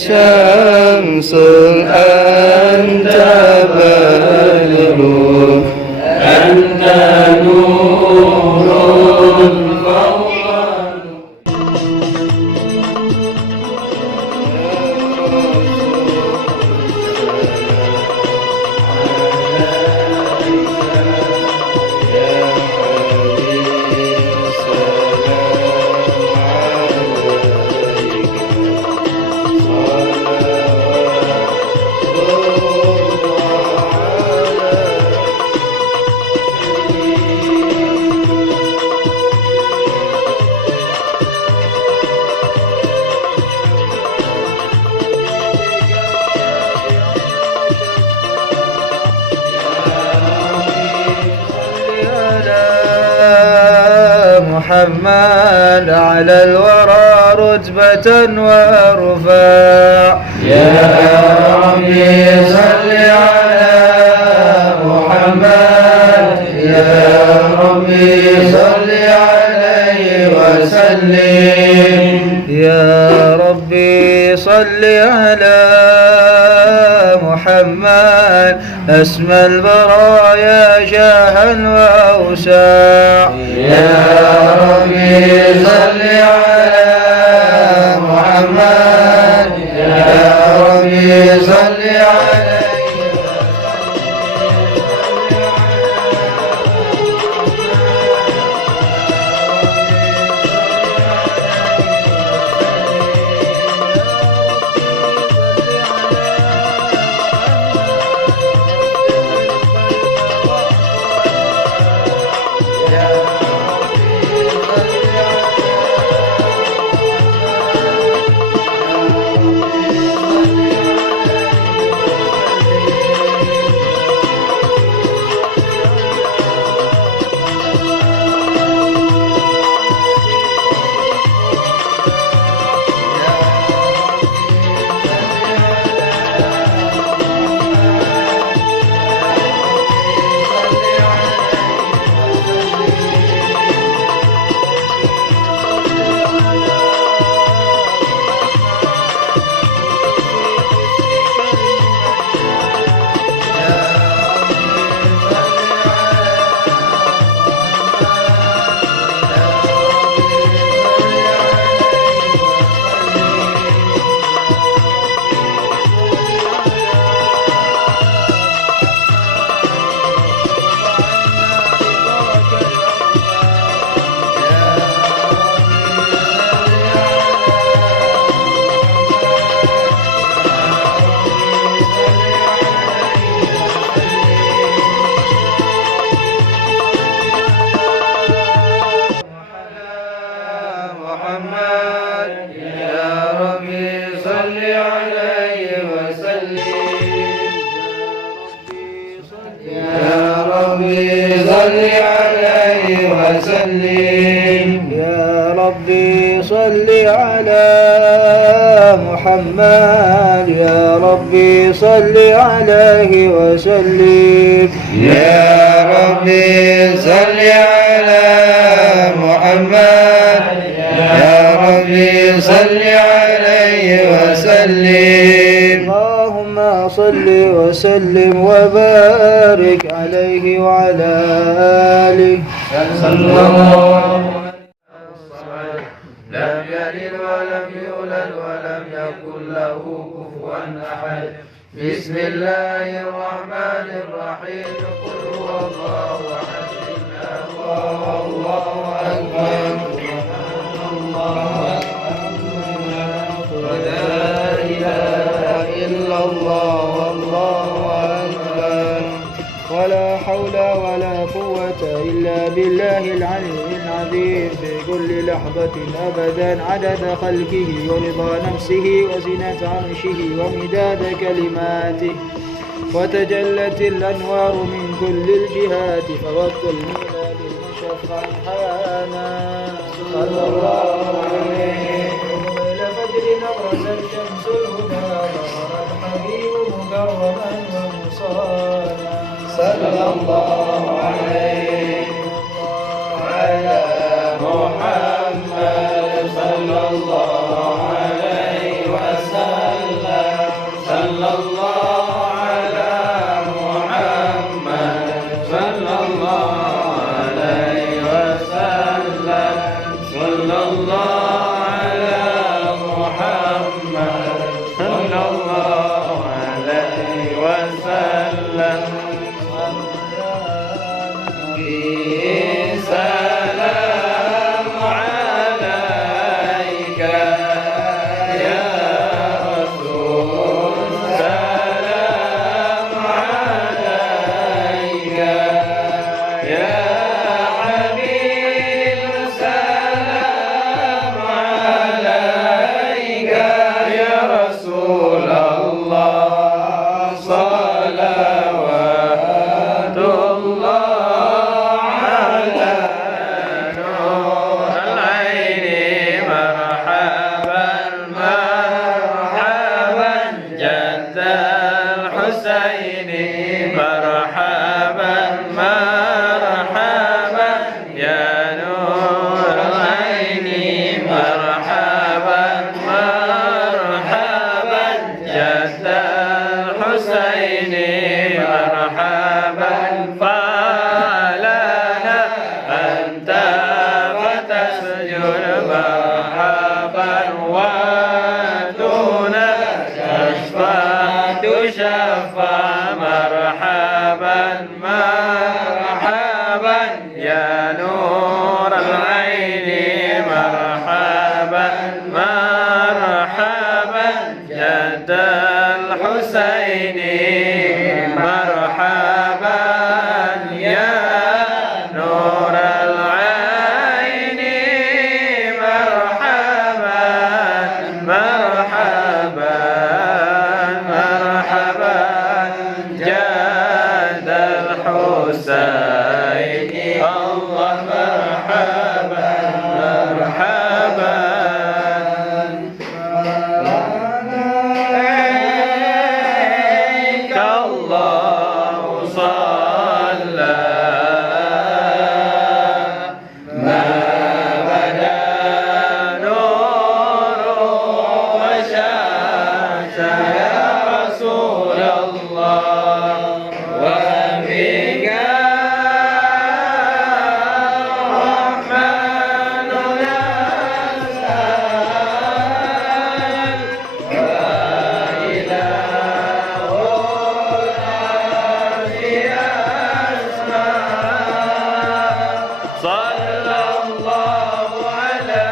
شمس أنت بدر أنت نور فوق محمد على الورى رتبة وارفع يا ربي صل على محمد يا ربي صل عليه وسلم يا ربي صل على محمد أسمى البرايا جاها وأوسع يا ربي صل على محمد يا ربي صل عليه يا ربي صل على محمد يا ربي صل عليه وسلم يا ربي صل على محمد يا ربي صل عليه وسلم اللهم صل وسلم وبارك عليه وعلى آله صلى الله عليه وسلم لم يلد ولم يولد ولم يكن له كفوا أحد بسم الله الرحمن الرحيم قل هو الله أحد الله الله أكبر الله أكبر ولا إله إلا الله والله أكبر ولا حول ولا قوة إلا بالله العلي العظيم في كل لحظة أبدا عدد خلقه ورضا نفسه وزنة عرشه ومداد كلماته وتجلت الأنوار من كل الجهات فوقت الميلاد المشفع حانا صلى الله عليه وإلى فجر نبرز الشمس الهدى ظهر الحبيب مكرما ومصانا صلى الله عليه وعلى محمد صلى الله عليه وسلم صفا مرحبا مرحبا يا نور العين مرحبا مرحبا جد الحسين مرحبا يا نور العين مرحبا مرحبا مرحبا جد الحسين الله مرحبا مرحبا عليك الله صلى ما بدا نور وشاش يا رسول الله وبك الرحمن نسأل وإله العرش يسمع صلى الله على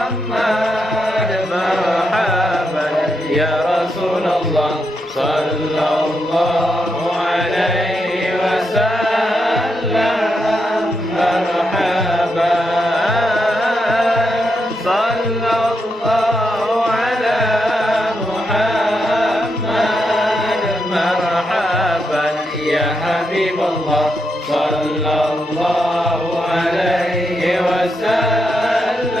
محمد مرحبا يا رسول الله صلى الله عليه وسلم مرحبا صلى الله على محمد مرحبا يا حبيب الله صلى الله عليه وسلم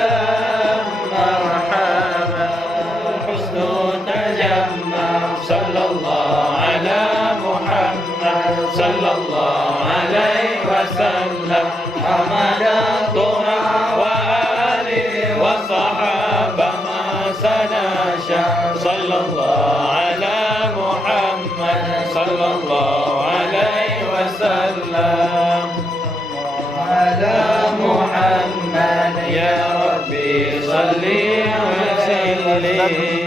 مرحبا الحسن تجمع صلى الله على محمد صلى الله عليه وسلم حمد الطرى وآله وصحابه ما سنشا صلى الله على محمد صلى الله عليه وسلم على محمد يا ربي صل وسلم